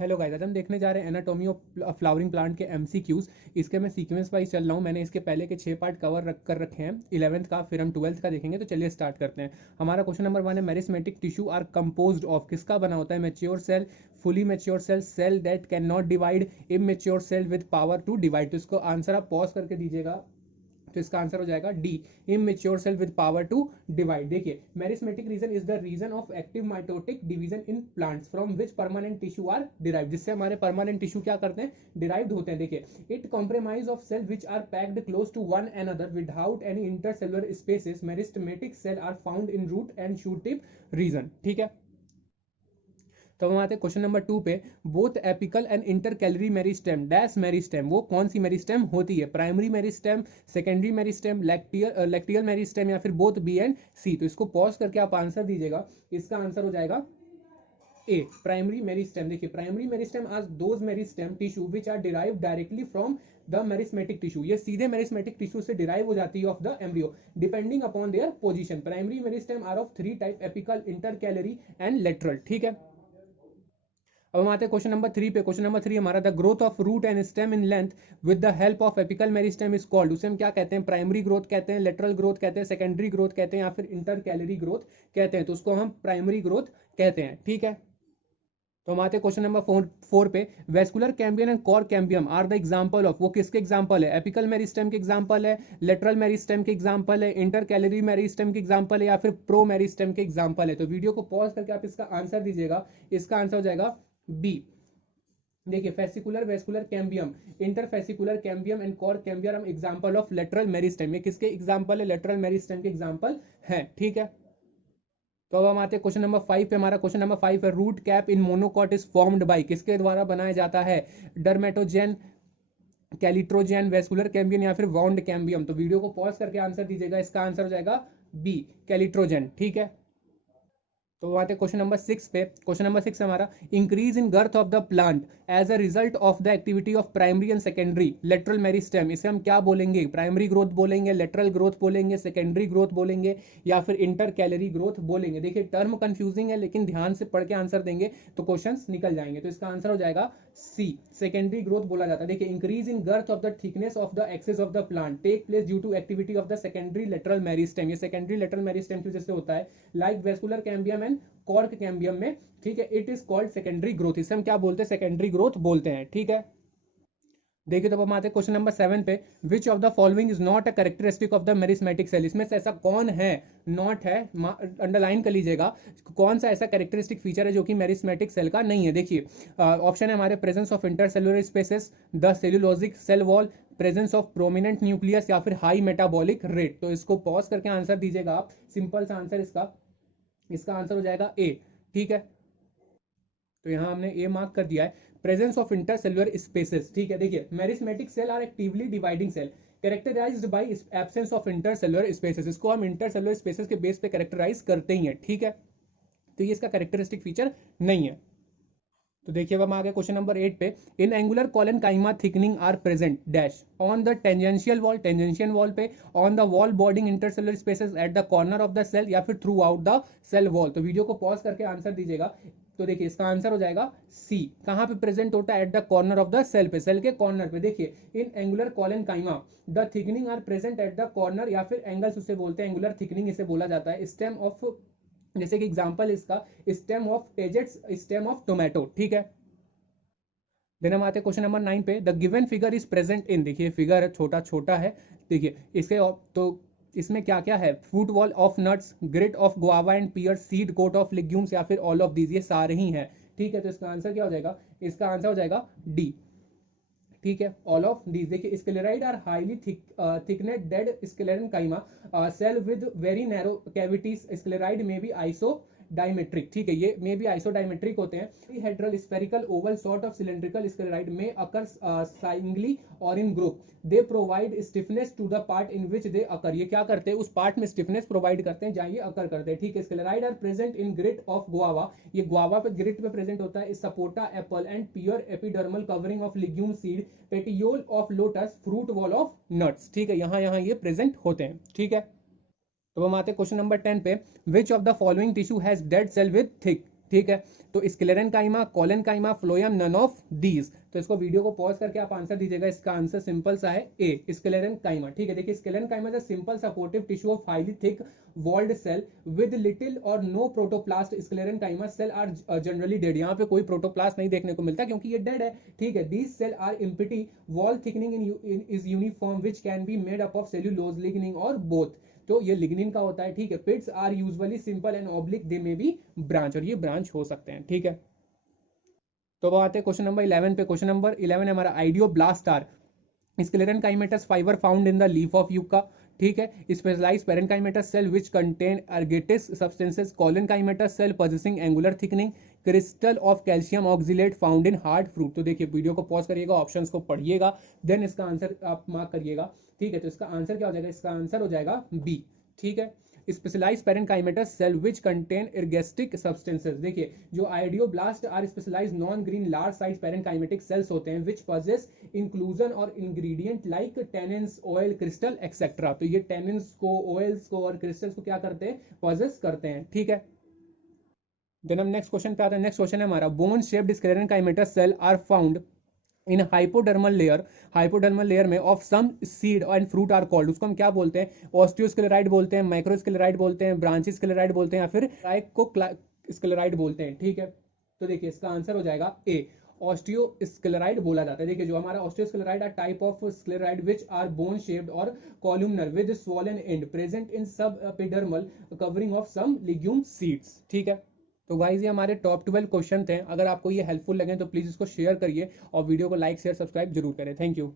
Hello guys, आज हम देखने जा रहे हैं एनाटॉमी ऑफ फ्लावरिंग प्लांट के एमसीक्यूज। इसके मैं सीक्वेंस वाइज चल रहा हूँ। मैंने इसके पहले के 6 पार्ट कर रखे हैं, 11th का, फिर हम 12th का देखेंगे। तो चलिए स्टार्ट करते हैं। हमारा क्वेश्चन नंबर 1 है, meristematic tissue are composed of, किसका बना होता है? Mature cell, fully mature cell, cell that can not divide, immature cell with power to divide. तो इसको आंसर आप पॉज करके दीजिएगा। तो इसका आंसर हो जाएगा D, immature cell with power to divide. देखिए, meristematic region is the region of active mitotic division in plants from which permanent tissue are derive, जिससे हमारे परमानेंट टिश्यू क्या करते हैं? डिराइव्ड होते हैं। देखिए, it compromise of cell which are packed close to one another without any intercellular spaces. Meristematic cell are found in root and shoot tip region. ठीक है, तो हम आते हैं क्वेश्चन नंबर 2 पे। Both apical and intercalary meristem dash meristem, वो कौन सी meristem होती है? Primary meristem, secondary meristem, lacteal meristem, या फिर बोथ बी एंड सी। तो इसको पॉज करके आप आंसर दीजिएगा। इसका आंसर हो जाएगा ए, प्राइमरी मेरिस्टेम। देखिए, primary meristem are those meristem tissue which are derive directly from the meristematic tissue. ये सीधे मेरिस्मेटिक टिश्यू से डिराइव हो जाती है of the embryo depending upon their position. Primary meristem are of 3 type, apical, intercalary and lateral. ठीक है, अब हम आते हैं क्वेश्चन नंबर 3 पे। क्वेश्चन नंबर 3 हमारा, the growth of root and stem in length with the help of apical meristem is called. उसे हम क्या कहते हैं? प्राइमरी ग्रोथ कहते हैं, लेटरल ग्रोथ कहते हैं, सेकेंडरी ग्रोथ कहते हैं, या फिर इंटरकैलरी ग्रोथ कहते हैं। तो उसको हम प्राइमरी ग्रोथ कहते हैं। ठीक है, तो हम आते हैं क्वेश्चन नंबर 4 पे। Vascular cambium and cork cambium are the example of, वो किसके एग्जांपल है? एपिकल मेरिस्टेम के एग्जांपल है, लेटरल मेरिस्टेम के एग्जांपल है, इंटरकैलरी मेरिस्टेम के एग्जांपल है, या फिर प्रो मेरिस्टेम के एग्जांपल है। तो वीडियो को पॉज करके आप इसका आंसर दीजिएगा। इसका आंसर हो जाएगा बी। देखिए, fascicular vascular cambium, interfascicular cambium and cork cambium example of lateral meristem. ये किसके एग्जांपल है? लेटरल मेरिस्टेम के एग्जांपल है। ठीक है, तो अब हम आते हैं क्वेश्चन नंबर 5 पे। हमारा क्वेश्चन नंबर 5 है, root cap in monocot is formed by, किसके द्वारा बनाया जाता है? डर्मेटोजेन, कैलिट्रोजेन, वेस्कुलर कैम्बियम, या फिर वाउंड कैम्बियम। तो वीडियो को पॉज करके आंसर दीजिएगा। इसका आंसर हो जाएगा बी, कैलिट्रोजेन। ठीक है, तो आते हैं क्वेश्चन नंबर 6 पे। क्वेश्चन नंबर 6 हमारा, increase in girth of the plant as a result of the activity of primary and secondary lateral meristem. इसे हम क्या बोलेंगे? प्राइमरी ग्रोथ बोलेंगे, लेटरल ग्रोथ बोलेंगे, सेकेंडरी ग्रोथ बोलेंगे, या फिर इंटर कैलरी ग्रोथ बोलेंगे। देखिए, टर्म कंफ्यूजिंग है, लेकिन ध्यान से पढ़ के आंसर देंगे तो क्वेश्चन निकल जाएंगे। तो इसका आंसर हो जाएगा सी, सेकेंडरी ग्रोथ बोला जाता है। देखिए, increase in girth of the thickness of the axis of the plant take place due to activity of the secondary lateral meristem. ये सेकेंडरी लेटरल मेरिस्टेम की वजह से होता है, like vascular cambium and cork cambium में। ठीक है, it is called secondary growth. इसे हम क्या बोलते हैं? सेकेंडरी ग्रोथ बोलते हैं। ठीक है, देखिए, तो हम आते हैं क्वेश्चन नंबर 7 पे। Which of the following is not a characteristic of the meristematic cell. इसमें से ऐसा कौन है? नॉट है, अंडरलाइन कर लीजिएगा। कौन सा ऐसा कैरेक्टरिस्टिक फीचर है जो कि मेरिस्मेटिक सेल का नहीं है? देखिए, ऑप्शन है हमारे, presence of intercellular spaces, the cellulosic cell wall, presence of prominent nucleus, या फिर हाई मेटाबॉलिक रेट। तो इसको पॉज करके आंसर दीजिएगा आप। सिंपल सा आंसर इसका आंसर हो जाएगा ए। ठीक है, तो यहां हमने ए मार्क कर दिया है, प्रेजेंस ऑफ इंटरसेलुलर स्पेसेस। ठीक है, देखिए, meristematic cell are actively dividing cell characterised by absence of intercellular spaces. इसको हम इंटरसेलुलर स्पेसेस के बेस पे कैरेक्टराइज करते ही हैं। ठीक है, तो ये इसका कैरेक्टरिस्टिक फीचर नहीं है। तो देखिए, अब हम आ गए क्वेश्चन नंबर 8 पे। In angular collenchyma thickening are present dash on the tangential wall, tangential wall पे, on the wall bordering intercellular spaces, at the corner of the cell, या फिर throughout the cell wall. तो video को pause करके answer दीजिएगा। तो देखिए, इसका आंसर हो जाएगा सी। कहां पे प्रेजेंट होता है? At the corner of the cell पे, सेल के कॉर्नर पे। देखिए, in angular collenchyma the thickening are present at the corner, या फिर एंगल्स उसे बोलते हैं, एंगुलर थिकनिंग इसे बोला जाता है। स्टेम ऑफ, जैसे कि एग्जांपल इसका, stem of Tagetes, stem of tomato. ठीक है, देन हम आते हैं क्वेश्चन नंबर 9 पे। The given figure is present in, देखिए फिगर छोटा छोटा है। देखिए, इसके तो इसमें क्या क्या है? Fruit wall of nuts, grit of guava and pear, seed coat of legumes, या फिर ऑल ऑफ दीज। ये सारे ही हैं। ठीक है, तो इसका आंसर क्या हो जाएगा? इसका आंसर हो जाएगा डी। ठीक है, ऑल ऑफ दीज। देखिए, sclereid are highly thickened dead sclerenchyma cell with very narrow cavities. Sclereid में भी आइसो डायमेट्रिक। ठीक है, ये में भी आइसोडायमेट्रिक होते हैं। Hedral spherical oval sort of cylindrical sclereid में occur singly or in group. They provide stiffness to the part in which they occur. ये क्या करते हैं? उस पार्ट में स्टिफनेस प्रोवाइड करते हैं जहां ये अकर करते हैं। ठीक है, sclereid are present in grit of guava, ये गुआवा पे ग्रिट पे प्रेजेंट होता है। Sapota apple and pear epidermal covering of legume seed, petiole of lotus, fruit wall of nuts. ठीक है, यहाँ यहाँ ये प्रेजेंट होते हैं। ठीक है, तो हम आते हैं क्वेश्चन नंबर 10 पे। Which of the following tissue has dead cell with thick ठीक है, तो sclerenchyma, collenchyma, phloem, none of these. तो इसको वीडियो को पॉज करके आप आंसर दीजिएगा। इसका आंसर सिंपल सा है ए, स्क्लेरेनकाइमा। ठीक है, देखिए sclerenchyma is a simple supportive tissue of highly thick walled cell with little or no protoplast. Sclerenchyma cell are generally dead. यहाँ पे कोई प्रोटोप्लास्ट नहीं देखने को मिलता क्योंकि ये डेड है। ठीक है, these cell are empty, wall thickening in is uniform which can be made up of cellulose, lignin और बोथ। तो ये लिग्निन का होता है। ठीक है, pits are usually simple and oblique, they may be branch, और ये ब्रांच हो सकते हैं। ठीक है, तो अब आते हैं क्वेश्चन नंबर 11 पे। क्वेश्चन नंबर 11 है हमारा idioblast are sclerenchymatous fiber found in the leaf of yucca. ठीक है, specialized parenchymatous cell which contain ergastic substances, collenchymatous cell possessing angular thickening, crystal of calcium oxalate found in hard fruit. तो देखिए video को pause करिएगा, options को पढ़िएगा, then इसका answer आप मार्क करिएगा। ठीक है, तो इसका आंसर क्या हो जाएगा? इसका आंसर हो जाएगा बी। ठीक है, specialized parenchymatous cell which contain ergastic substances. देखिए जो idioblast are specialized non green large size parenchymatic cells होते हैं which possess inclusion or ingredient like tannins, oil, crystal etcetera. तो ये टेनिन्स को, ऑयल्स को और क्रिस्टल्स को क्या करते हैं? पॉजेस करते हैं। ठीक है, देन हम नेक्स्ट क्वेश्चन पे आते हैं। नेक्स्ट क्वेश्चन है हमारा bone shaped sclerenchymatous cell are found in hypodermal layer. Hypodermal layer में of some seed and fruit are called. उसको हम क्या बोलते हैं? ऑस्टियोस्क्लेराइड बोलते हैं, माइक्रोस्क्लेराइड बोलते हैं, ब्रांचिस्क्लेराइड बोलते हैं, या फिर ट्राइकोस्क्लेराइड बोलते हैं। ठीक है, तो देखिए इसका आंसर हो जाएगा ए, ऑस्टियोस्क्लेराइड बोला जाता है। देखिए जो हमारा osteosclereid are type of sclereid which are bone shaped or columnar with swollen end present in sub epidermal covering of some legume seeds. ठीक है, तो गाइस ये हमारे टॉप 12 क्वेश्चन थे। अगर आपको ये हेल्पफुल लगे तो प्लीज इसको शेयर करिए और वीडियो को लाइक शेयर सब्सक्राइब जरूर करें। Thank you.